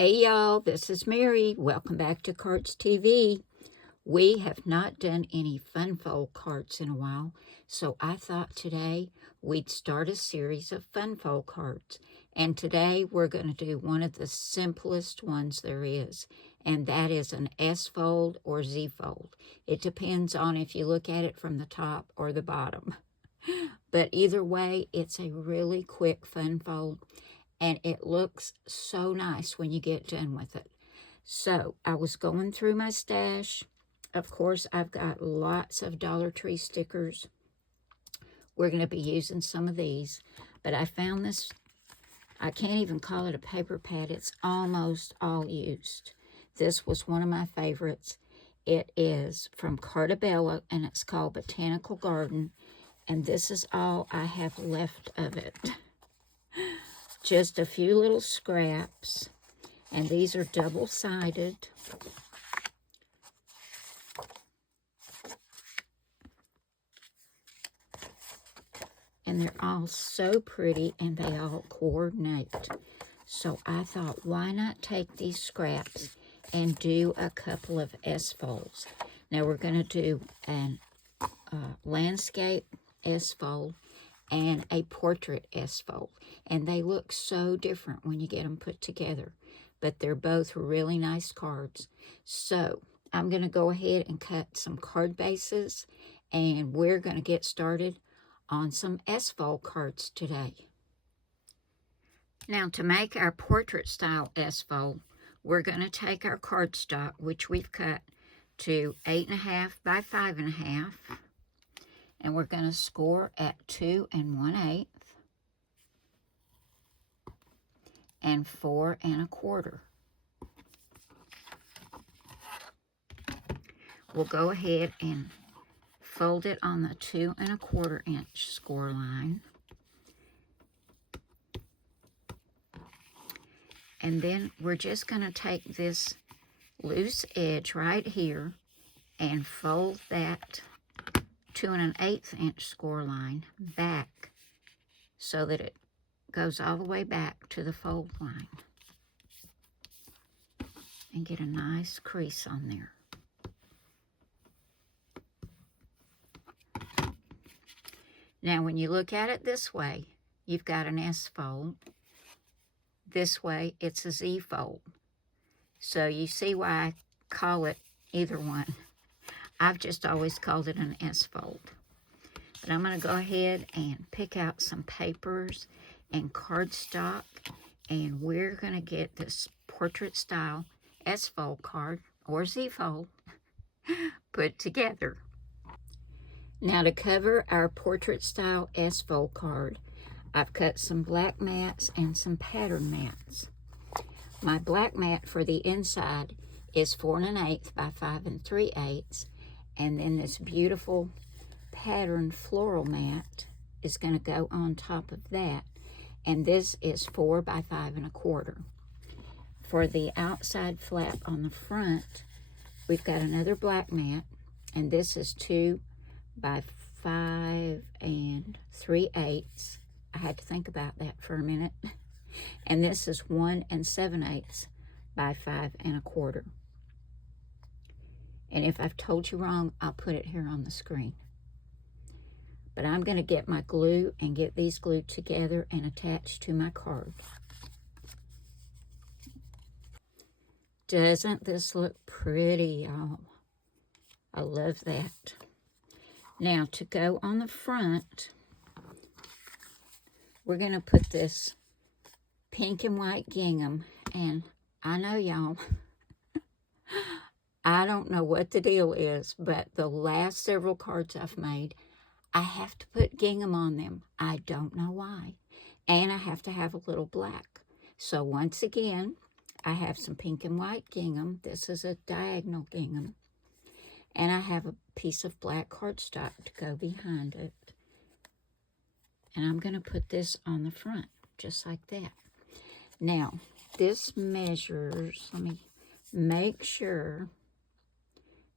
Hey y'all, this is Mary. Welcome back to Cardz TV. We have not done any fun fold cards in a while, so I thought today we'd start a series of fun fold cards. And today we're going to do one of the simplest ones there is, and that is an S fold or Z fold. It depends on if you look at it from the top or the bottom. But either way, it's a really quick fun fold. And it looks so nice when you get done with it. So I was going through my stash. Of course, I've got lots of Dollar Tree stickers. We're going to be using some of these. But I found this, I can't even call it a paper pad. It's almost all used. This was one of my favorites. It is from Cardz, and it's called Botanical Garden. And this is all I have left of it. Just a few little scraps, and these are double-sided. And they're all so pretty, and they all coordinate. So I thought, why not take these scraps and do a couple of S folds? Now we're going to do an landscape S fold and a portrait S fold. And they look so different when you get them put together. But they're both really nice cards. So I'm going to go ahead and cut some card bases. And we're going to get started on some S fold cards today. Now to make our portrait style S fold, we're going to take our cardstock, which we've cut to 8.5 by 5.5. And we're going to score at 2 1/8 and 4 1/4. We'll go ahead and fold it on the 2 1/4 inch score line. And then we're just going to take this loose edge right here and fold that 2 1/8 inch score line back so that it goes all the way back to the fold line and get a nice crease on there. Now when you look at it this way, you've got an S fold. This way it's a Z fold. So you see why I call it either one. I've just always called it an S fold. But I'm going to go ahead and pick out some papers and cardstock, and we're going to get this portrait style S fold card or Z fold put together. Now to cover our portrait style S fold card, I've cut some black mats and some pattern mats. My black mat for the inside is 4 1/8 by 5 3/8. And then this beautiful pattern floral mat is going to go on top of that. And this is 4 by 5 1/4. For the outside flap on the front, we've got another black mat. And this is 2 by 5 3/8. I had to think about that for a minute. And this is 1 7/8 by 5 1/4. And if I've told you wrong, I'll put it here on the screen. But I'm going to get my glue and get these glued together and attached to my card. Doesn't this look pretty, y'all? I love that. Now to go on the front, we're going to put this pink and white gingham. And I know y'all, I don't know what the deal is, but the last several cards I've made, I have to put gingham on them. I don't know why. And I have to have a little black. So once again, I have some pink and white gingham. This is a diagonal gingham. And I have a piece of black cardstock to go behind it. And I'm going to put this on the front, just like that. Now, this measures, let me make sure.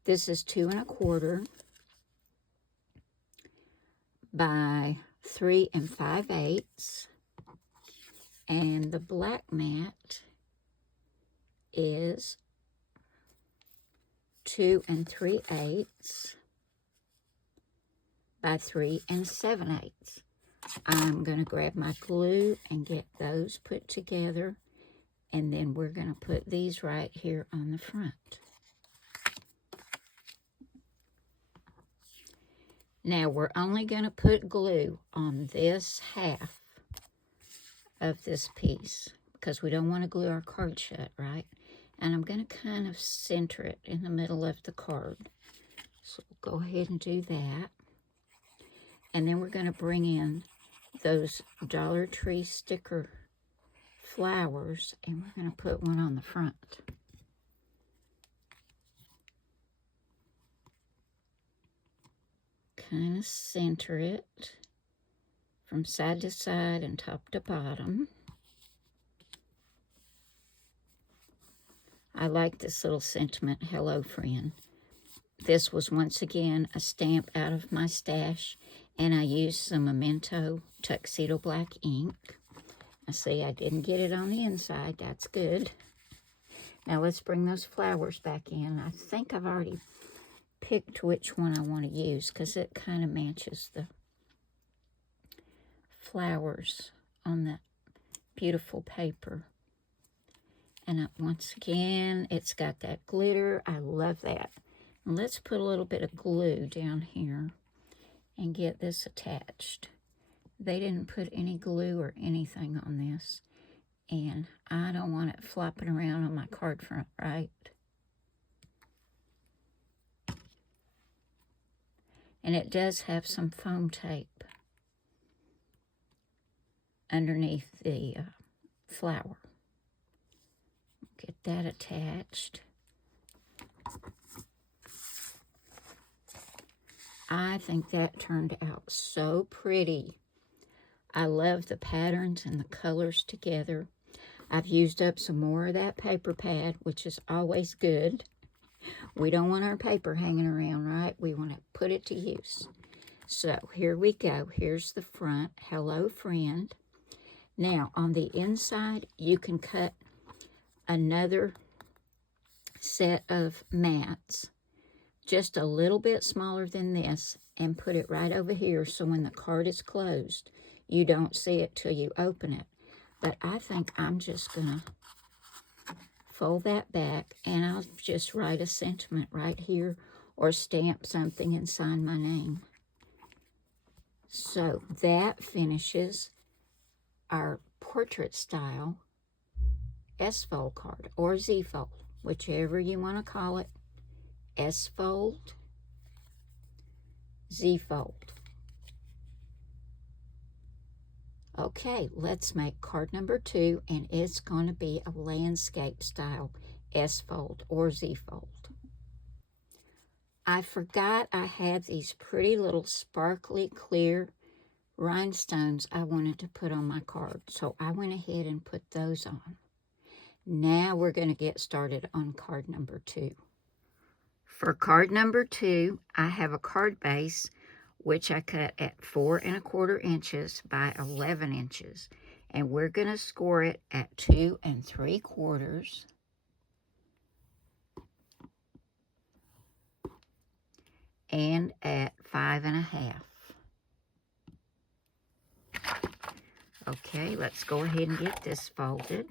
This is 2 1/4 by 3 5/8. And the black mat is 2 3/8 by 3 7/8. I'm going to grab my glue and get those put together, and then we're going to put these right here on the front. Now we're only going to put glue on this half of this piece because we don't want to glue our card shut, right? And I'm going to kind of center it in the middle of the card. So we'll go ahead and do that. And then we're going to bring in those Dollar Tree sticker flowers, and we're going to put one on the front. Kind of center it from side to side and top to bottom. I like this little sentiment, hello friend. This was once again a stamp out of my stash, and I used some Memento Tuxedo Black ink. I see I didn't get it on the inside, that's good. Now let's bring those flowers back in. I think I've already picked which one I want to use because it kind of matches the flowers on that beautiful paper. And once again, it's got that glitter. I love that. And let's put a little bit of glue down here and get this attached. They didn't put any glue or anything on this, and I don't want it flopping around on my card front, right? And it does have some foam tape underneath the flower. Get that attached. I think that turned out so pretty. I love the patterns and the colors together. I've used up some more of that paper pad, which is always good. We don't want our paper hanging around, right? We want to put it to use. So here we go. Here's the front. Hello, friend. Now, on the inside, you can cut another set of mats, just a little bit smaller than this, and put it right over here so when the card is closed, you don't see it till you open it. But I think I'm just going to fold that back, and I'll just write a sentiment right here or stamp something and sign my name. So that finishes our portrait style S-fold card, or Z-fold, whichever you want to call it. S-fold, Z-fold. Okay, let's make card number 2, and it's going to be a landscape style S-fold or Z-fold. I forgot I had these pretty little sparkly clear rhinestones I wanted to put on my card, so I went ahead and put those on. Now we're going to get started on card number 2. For card number 2, I have a card base which I cut at 4 1/4 inches by 11 inches. And we're going to score it at 2 3/4 and at 5 1/2. Okay, let's go ahead and get this folded.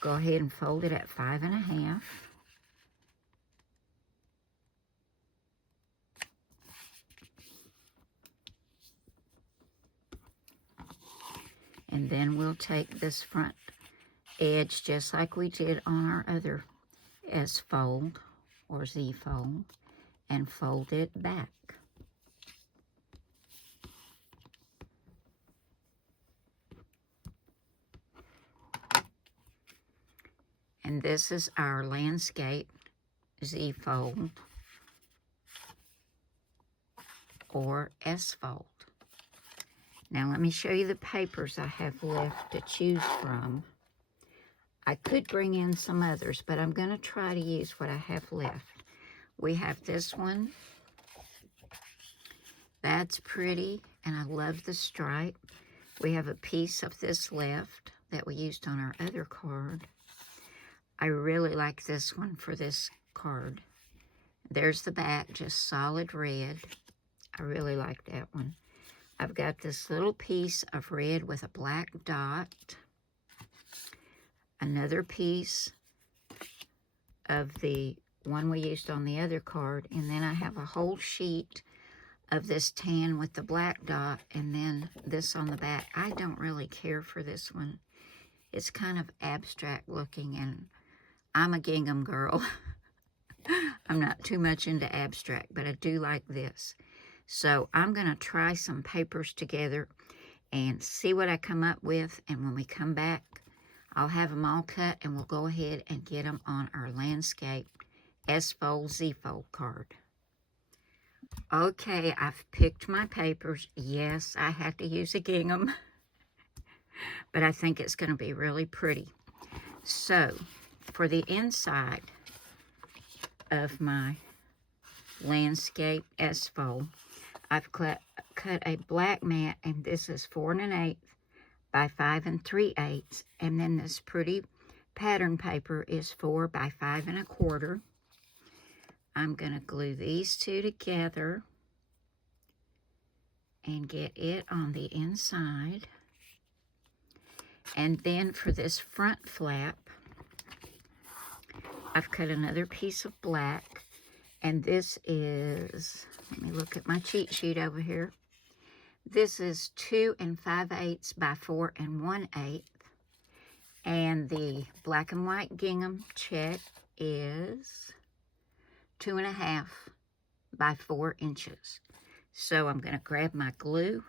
Go ahead and fold it at 5 1/2. And then we'll take this front edge just like we did on our other S-fold or Z-fold and fold it back. And this is our landscape Z-fold or S-fold. Now let me show you the papers I have left to choose from. I could bring in some others, but I'm going to try to use what I have left. We have this one. That's pretty, and I love the stripe. We have a piece of this left that we used on our other card. I really like this one for this card. There's the back, just solid red. I really like that one. I've got this little piece of red with a black dot. Another piece of the one we used on the other card. And then I have a whole sheet of this tan with the black dot. And then this on the back. I don't really care for this one. It's kind of abstract looking, and I'm a gingham girl. I'm not too much into abstract, but I do like this. So I'm going to try some papers together and see what I come up with. And when we come back, I'll have them all cut, and we'll go ahead and get them on our landscape S-fold, Z-fold card. Okay, I've picked my papers. Yes, I had to use a gingham, but I think it's going to be really pretty. So, for the inside of my landscape S-fold, I've cut a black mat, and this is 4 1/8 by 5 3/8, and then this pretty pattern paper is 4 by 5 1/4. I'm going to glue these two together and get it on the inside. And then for this front flap, I've cut another piece of black, and this is, let me look at my cheat sheet over here. This is 2 5/8 by 4 1/8, and the black and white gingham check is 2 1/2 by 4 inches. So I'm going to grab my glue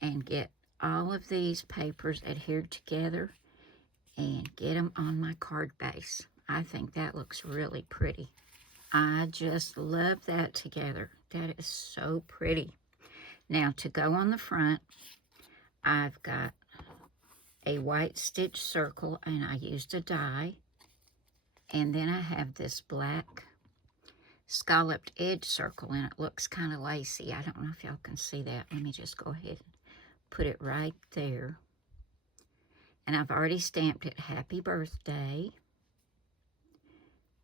and get all of these papers adhered together and get them on my card base. I think that looks really pretty. I just love that together. That is so pretty. Now, to go on the front, I've got a white stitch circle, and I used a die. And then I have this black scalloped edge circle, and it looks kind of lacy. I don't know if y'all can see that. Let me just go ahead and put it right there. And I've already stamped it Happy Birthday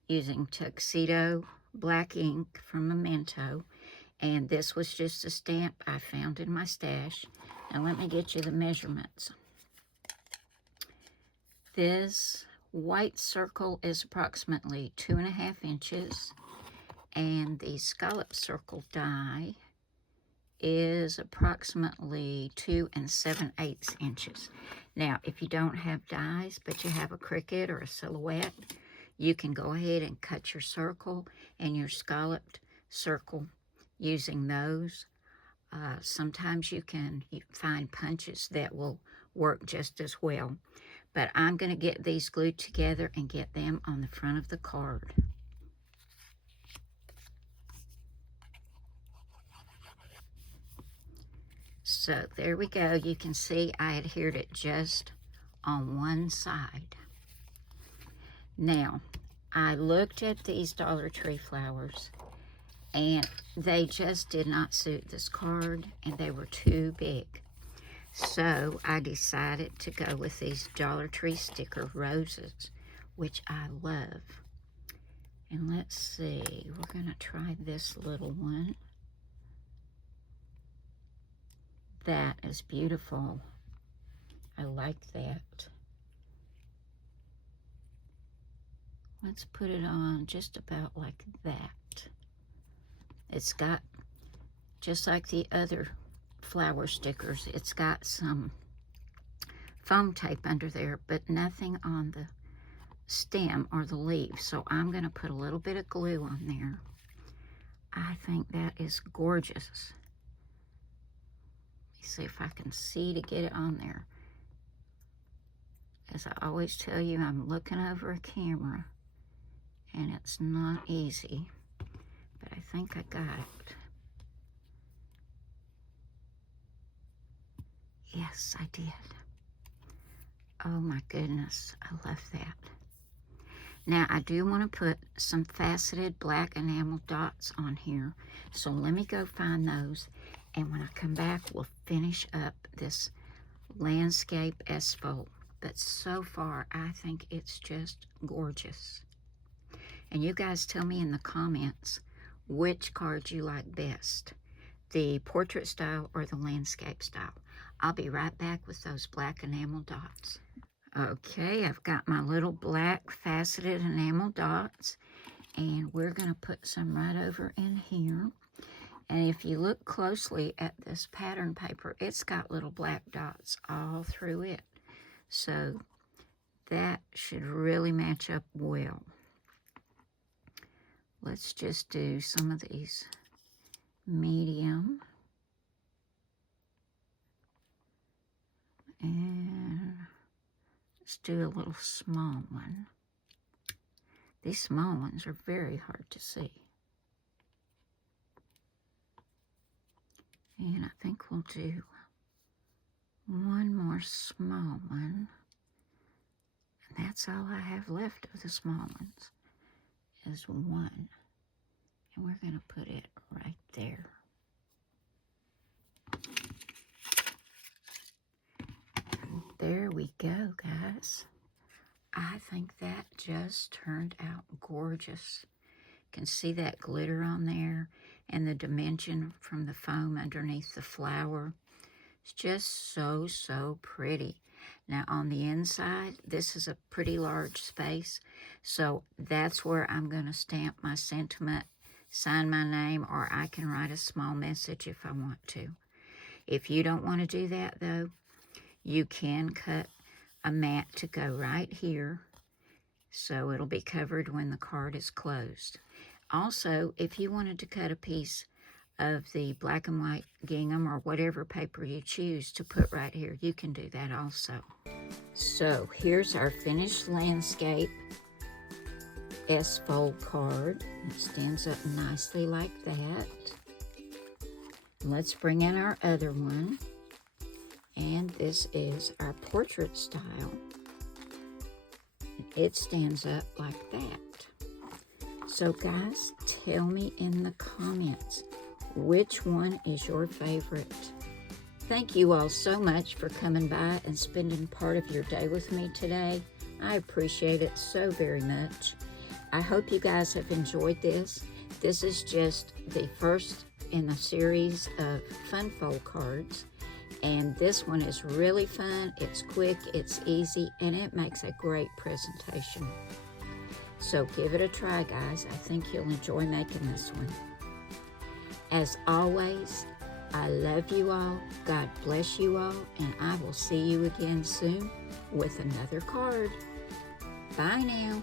using tuxedo black ink from Memento. And this was just a stamp I found in my stash. Now let me get you the measurements. This white circle is approximately 2 1/2 inches. And the scallop circle die is approximately 2 7/8 inches. Now, if you don't have dies, but you have a Cricut or a silhouette, you can go ahead and cut your circle and your scalloped circle using those. Sometimes you can find punches that will work just as well. But I'm going to get these glued together and get them on the front of the card. So there we go. You can see I adhered it just on one side. Now, I looked at these Dollar Tree flowers, and they just did not suit this card, and they were too big. So I decided to go with these Dollar Tree sticker roses, which I love. And let's see, we're going to try this little one. That is beautiful. I like that. Let's put it on just about like that. It's got, just like the other flower stickers, it's got some foam tape under there, but nothing on the stem or the leaves. So I'm going to put a little bit of glue on there. I think that is gorgeous. Let me see if I can see to get it on there. As I always tell you, I'm looking over a camera, and it's not easy, but I think I got it. Yes, I did. Oh my goodness, I love that. Now, I do want to put some faceted black enamel dots on here, so let me go find those, and when I come back, we'll finish up this landscape S-fold. But so far, I think it's just gorgeous. And you guys tell me in the comments which card you like best, the portrait style or the landscape style. I'll be right back with those black enamel dots. Okay, I've got my little black faceted enamel dots, and we're going to put some right over in here. And if you look closely at this pattern paper, it's got little black dots all through it. So that should really match up well. Let's just do some of these medium. And let's do a little small one. These small ones are very hard to see. And I think we'll do one more small one. And that's all I have left of the small ones, is one. And we're going to put it right there. And there we go, guys. I think that just turned out gorgeous. You can see that glitter on there and the dimension from the foam underneath the flower. It's just so, so pretty. Now on the inside, this is a pretty large space, so that's where I'm going to stamp my sentiment, sign my name, or I can write a small message if I want to. If you don't want to do that though, you can cut a mat to go right here, so it'll be covered when the card is closed. Also, if you wanted to cut a piece of the black and white gingham or whatever paper you choose to put right here, you can do that also. So here's our finished landscape S-fold card. It stands up nicely like that. Let's bring in our other one. And this is our portrait style. It stands up like that. So guys, tell me in the comments, which one is your favorite? Thank you all so much for coming by and spending part of your day with me today. I appreciate it so very much. I hope you guys have enjoyed this. This is just the first in a series of fun fold cards. And this one is really fun. It's quick, it's easy, and it makes a great presentation. So give it a try, guys. I think you'll enjoy making this one. As always, I love you all, God bless you all, and I will see you again soon with another card. Bye now.